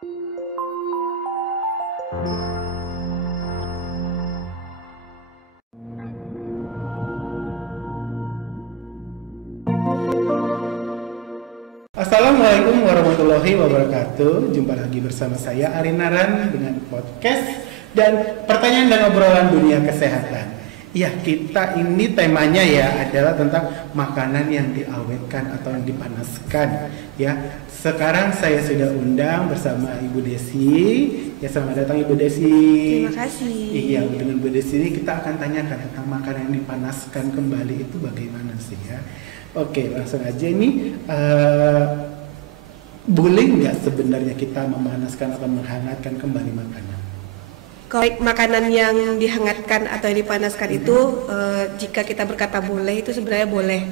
Assalamualaikum warahmatullahi wabarakatuh. Jumpa lagi bersama saya Arinaran dengan podcast dan pertanyaan dan obrolan dunia kesehatan. Ya, kita ini temanya ya adalah tentang makanan yang diawetkan atau yang dipanaskan. Ya, sekarang saya sudah undang bersama Ibu Desi. Ya, selamat datang Ibu Desi. Terima kasih. Iya, dengan Ibu Desi ini kita akan tanyakan tentang makanan yang dipanaskan kembali itu bagaimana sih ya. Oke, langsung aja ini. Boleh nggak sebenarnya kita memanaskan atau menghangatkan kembali makanan? Kalau makanan yang dihangatkan atau dipanaskan itu, jika kita berkata boleh, itu sebenarnya boleh.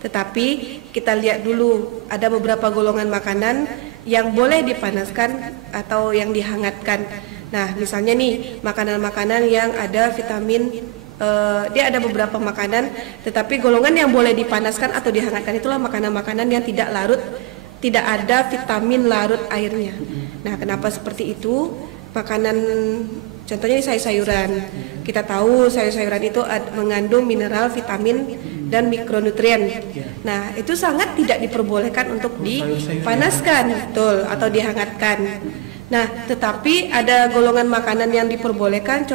Tetapi kita lihat dulu, ada beberapa golongan makanan yang boleh dipanaskan atau yang dihangatkan. Nah, misalnya nih, makanan-makanan yang ada vitamin, dia ada beberapa makanan, tetapi golongan yang boleh dipanaskan atau dihangatkan itulah makanan-makanan yang tidak larut, tidak ada vitamin larut airnya. Nah, kenapa seperti itu? Makanan, contohnya sayur-sayuran. Kita tahu sayur-sayuran itu mengandung mineral, vitamin, dan mikronutrien. Nah, itu sangat tidak diperbolehkan untuk dipanaskan, betul, atau dihangatkan. Nah, tetapi ada golongan makanan yang diperbolehkan,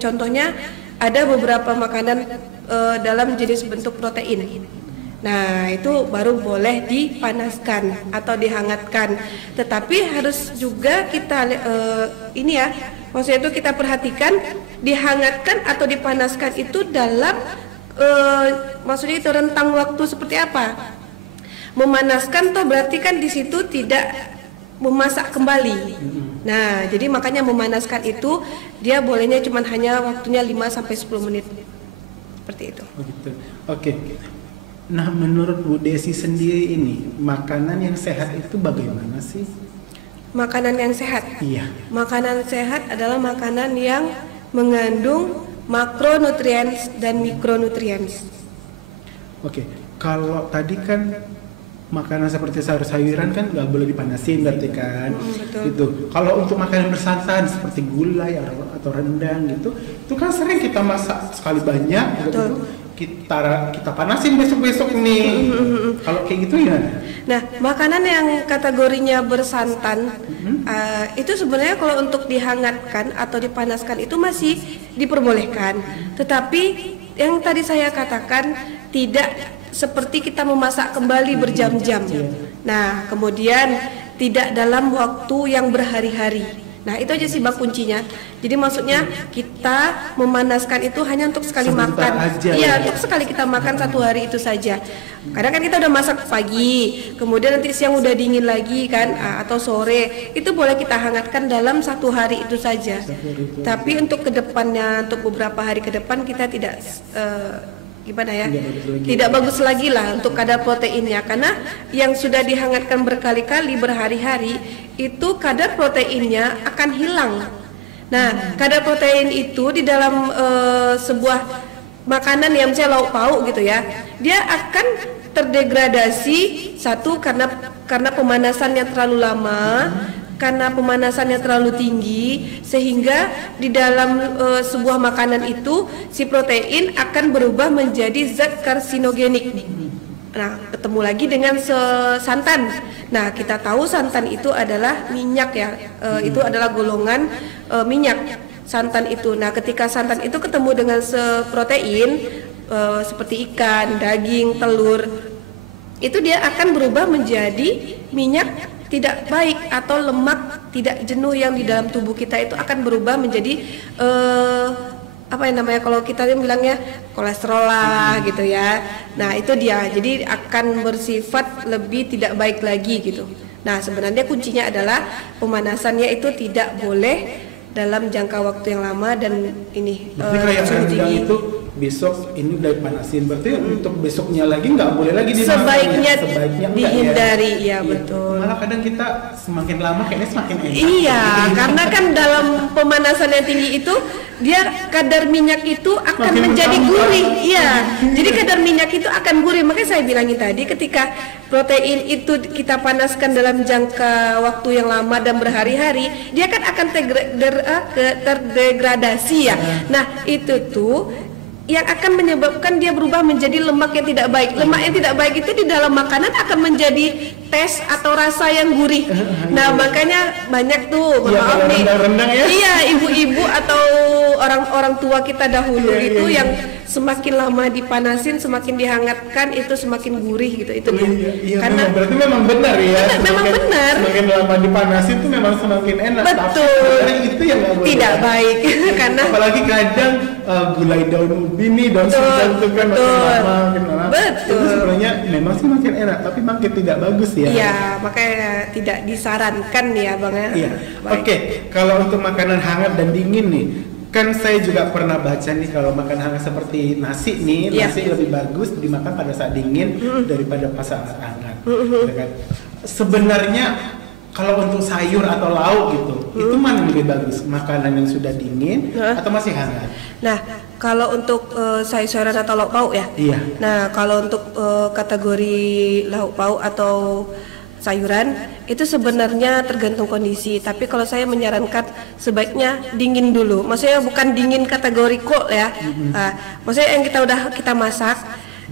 contohnya ada beberapa makanan dalam jenis bentuk protein. Nah, itu baru boleh dipanaskan atau dihangatkan. Tetapi harus juga kita maksudnya itu kita perhatikan dihangatkan atau dipanaskan itu dalam maksudnya itu rentang waktu seperti apa. Memanaskan toh berarti kan di situ tidak memasak kembali. Nah, jadi makanya memanaskan itu dia bolehnya cuma hanya waktunya 5 sampai 10 menit. Seperti itu. Oh gitu. Oke. Nah, menurut Bu Desi sendiri ini, makanan yang sehat itu bagaimana sih? Makanan yang sehat? Iya. Makanan sehat adalah makanan yang mengandung makronutrien dan mikronutrien. Oke, kalau tadi kan makanan seperti sayur-sayuran kan nggak boleh dipanasin berarti kan? Betul. Gitu. Kalau untuk makanan bersantan seperti gulai atau rendang gitu, itu kan sering kita masak sekali banyak gitu. Kita panasin besok-besok ini. Kalau kayak gitu ya. Nah, makanan yang kategorinya bersantan itu sebenarnya kalau untuk dihangatkan atau dipanaskan itu masih diperbolehkan. Tetapi yang tadi saya katakan tidak seperti kita memasak kembali berjam-jam. Nah, kemudian tidak dalam waktu yang berhari-hari. Nah, itu aja sih bak kuncinya. Jadi maksudnya kita memanaskan itu hanya untuk sekali sebentar makan. Aja, iya, untuk sekali kita makan satu hari itu saja. Kadang kan kita udah masak pagi, kemudian nanti siang udah dingin lagi kan, atau sore. Itu boleh kita hangatkan dalam satu hari itu saja. Tapi untuk kedepannya, untuk beberapa hari ke depan kita tidak tidak bagus lagi lah untuk kadar proteinnya, karena yang sudah dihangatkan berkali-kali berhari-hari itu kadar proteinnya akan hilang. Nah, kadar protein itu di dalam sebuah makanan yang misalnya lauk pauk gitu ya, dia akan terdegradasi satu karena pemanasannya terlalu lama, karena pemanasannya terlalu tinggi, sehingga di dalam sebuah makanan itu si protein akan berubah menjadi zat karsinogenik. Nah, ketemu lagi dengan santan. Nah, kita tahu santan itu adalah minyak ya, itu adalah golongan minyak santan itu. Nah, ketika santan itu ketemu dengan protein seperti ikan, daging, telur, itu dia akan berubah menjadi minyak tidak baik atau lemak tidak jenuh yang di dalam tubuh kita itu akan berubah menjadi kalau kita bilangnya kolesterol lah gitu ya. Nah, itu dia. Jadi akan bersifat lebih tidak baik lagi gitu. Nah, sebenarnya kuncinya adalah pemanasannya itu tidak boleh dalam jangka waktu yang lama dan ini kayak rendang itu besok ini udah dipanasin, berarti untuk besoknya lagi nggak boleh lagi dimakan. Sebaiknya enggak dihindari, ya Iya. betul. Malah kadang kita semakin lama kayaknya semakin enak. Iya, karena kan dalam pemanasan yang tinggi itu dia kadar minyak itu akan Makin menjadi bertambah. gurih. Iya. Jadi kadar minyak itu akan gurih. Makanya saya bilangin tadi ketika protein itu kita panaskan dalam jangka waktu yang lama dan berhari-hari, dia kan akan terdegradasi ya. Nah, itu tuh yang akan menyebabkan dia berubah menjadi lemak yang tidak baik. Lemak yang tidak baik itu di dalam makanan akan menjadi tes atau rasa yang gurih. Nah, makanya banyak tuh, Iya, maaf nih. rendang-rendang ya. Iya, ibu-ibu atau orang-orang tua kita dahulu Iya, itu iya. yang semakin lama dipanasin, semakin dihangatkan itu semakin gurih gitu. Itu dia. Iya, Karena berarti memang benar ya. Memang benar. Semakin lama dipanasin itu memang semakin enak. Tapi Betul. sebenarnya itu yang nggak boleh. tidak baik karena Apalagi kadang gulai daun ubi nih, daun Betul, sindang tuh kan makin betul. lama, makin lama. Betul. Itu sebenarnya memang sih makin enak, tapi makin tidak bagus ya. ya makanya tidak disarankan ya Bang ya. Iya. Baik. Oke, kalau untuk makanan hangat dan dingin nih, kan saya juga pernah baca nih kalau makan hangat seperti nasi nih, Iya. nasi lebih bagus dimakan pada saat dingin daripada pas saat hangat. Ya kan? Sebenarnya kalau untuk sayur atau lauk gitu, itu mana yang lebih bagus? Makanan yang sudah dingin atau masih hangat? Nah, kalau untuk sayur-sayuran atau lauk pauk ya. Iya. Nah, kalau untuk kategori lauk pauk atau sayuran itu sebenarnya tergantung kondisi. Tapi kalau saya menyarankan sebaiknya dingin dulu. Maksudnya bukan dingin kategori cold ya. Maksudnya yang kita masak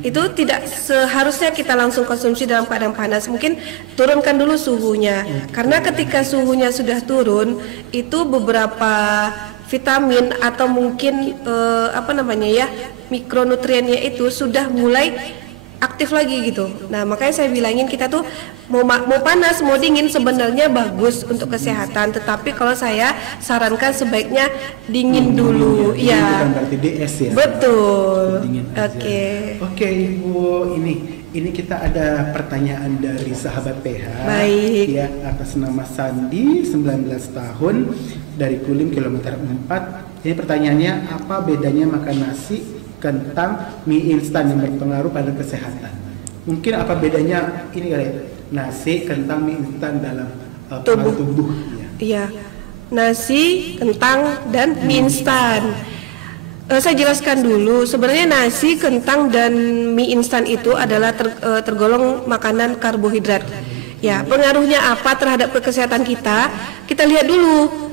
itu tidak seharusnya kita langsung konsumsi dalam keadaan panas. Mungkin turunkan dulu suhunya. Karena ketika suhunya sudah turun, itu beberapa vitamin atau mungkin mikronutriennya itu sudah mulai aktif lagi gitu. Nah, makanya saya bilangin kita tuh mau panas mau dingin sebenarnya bagus untuk kesehatan, tetapi kalau saya sarankan sebaiknya dingin dulu. Dingin Iya. bukan berarti DS ya. Betul. Dingin aja. Oke. Oke, Ibu, ini kita ada pertanyaan dari sahabat PH. Baik. Ya, atas nama Sandi, 19 tahun dari Kulim kilometer 4. Ini pertanyaannya, apa bedanya makan nasi, kentang, mie instan yang berpengaruh pada kesehatan? Mungkin apa bedanya ini kali, nasi, kentang, mie instan dalam pengaruh tubuh? Ya. Iya. Nasi, kentang, dan mie instan. Saya jelaskan dulu, sebenarnya nasi, kentang, dan mie instan itu adalah tergolong makanan karbohidrat. Ya, pengaruhnya apa terhadap kesehatan kita? Kita lihat dulu.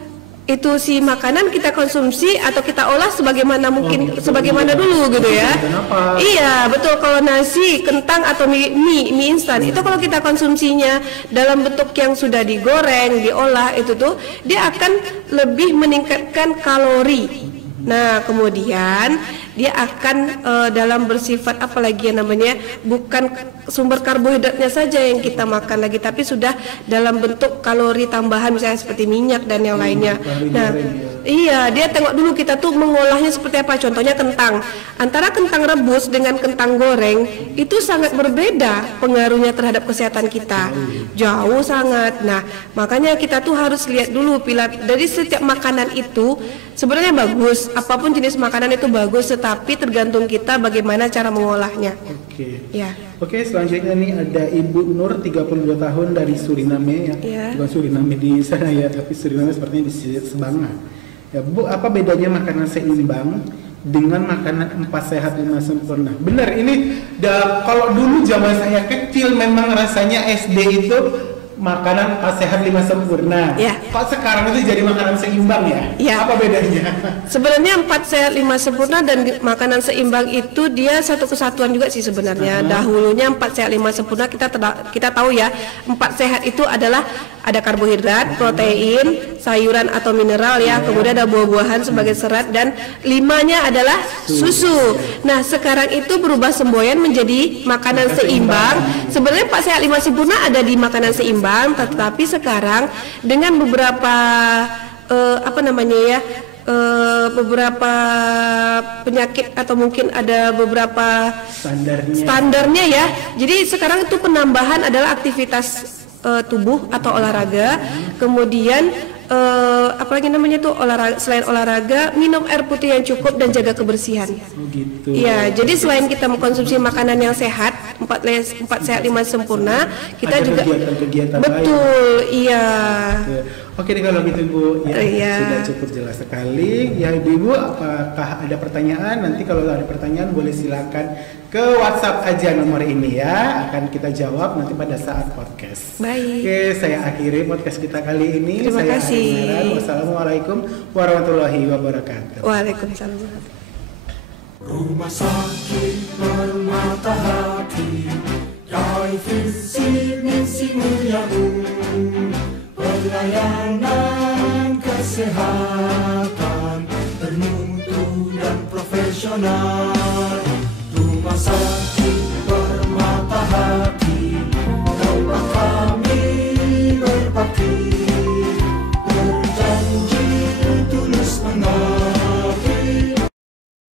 Itu si makanan kita konsumsi atau kita olah sebagaimana mungkin sebagaimana dulu gitu ya. Kenapa? Iya, betul. Kalau nasi, kentang atau mie instan itu kalau kita konsumsinya dalam bentuk yang sudah digoreng, diolah itu tuh dia akan lebih meningkatkan kalori. Nah, kemudian dia akan dalam bersifat apalagi yang namanya bukan sumber karbohidratnya saja yang kita makan lagi, tapi sudah dalam bentuk kalori tambahan misalnya seperti minyak dan yang lainnya. Nah, iya, dia tengok dulu kita tuh mengolahnya seperti apa. Contohnya kentang. Antara kentang rebus dengan kentang goreng itu sangat berbeda pengaruhnya terhadap kesehatan kita. Jauh sangat. Nah, makanya kita tuh harus lihat dulu dari setiap makanan itu sebenarnya bagus. Apapun jenis makanan itu bagus, tetapi tergantung kita bagaimana cara mengolahnya. Oke. Ya. Oke, selanjutnya nih ada Ibu Nur 32 tahun dari Suriname ya. Iya. Bukan Suriname di sana ya, tapi Suriname sepertinya di Sebanga. Ya, Bu, apa bedanya makanan seimbang dengan makanan 4 sehat 5 sempurna? Benar, ini kalau dulu zaman saya kecil memang rasanya SD itu makanan 4 sehat 5 sempurna. Ya. Kok sekarang itu jadi makanan seimbang ya? Ya. Apa bedanya? Sebenarnya 4 sehat 5 sempurna dan makanan seimbang itu dia satu kesatuan juga sih sebenarnya. Dahulunya 4 sehat 5 sempurna kita tahu ya, 4 sehat itu adalah ada karbohidrat, protein, sayuran atau mineral ya, kemudian ada buah-buahan sebagai serat dan 5-nya adalah susu. Nah, sekarang itu berubah semboyan menjadi makanan seimbang. Sebenarnya 4 sehat 5 sempurna ada di makanan seimbang, tetapi sekarang dengan beberapa beberapa penyakit atau mungkin ada beberapa standarnya ya. Jadi sekarang itu penambahan adalah aktivitas tubuh atau olahraga, kemudian apalagi namanya tuh olahraga, selain olahraga minum air putih yang cukup dan jaga kebersihan. Oh gitu. Iya, jadi selain kita mengkonsumsi makanan yang sehat, 4 sehat 5 sempurna, kita ada juga kegiatan-kegiatan betul, iya. Oke deh kalau gitu Bu, ya, Iya. sudah cukup jelas sekali. Ya Ibu, apakah ada pertanyaan? Nanti kalau ada pertanyaan boleh silakan ke WhatsApp aja nomor ini ya, akan kita jawab nanti pada saat podcast. Baik. Oke, saya akhiri podcast kita kali ini. Terima Saya kasih. Ari Naran. Wassalamualaikum warahmatullahi wabarakatuh. Waalaikumsalam. Rumah sakit permata hati, jai visi misi muliamu, pelayanan kesehatan bermutu dan profesional. Rumah sakit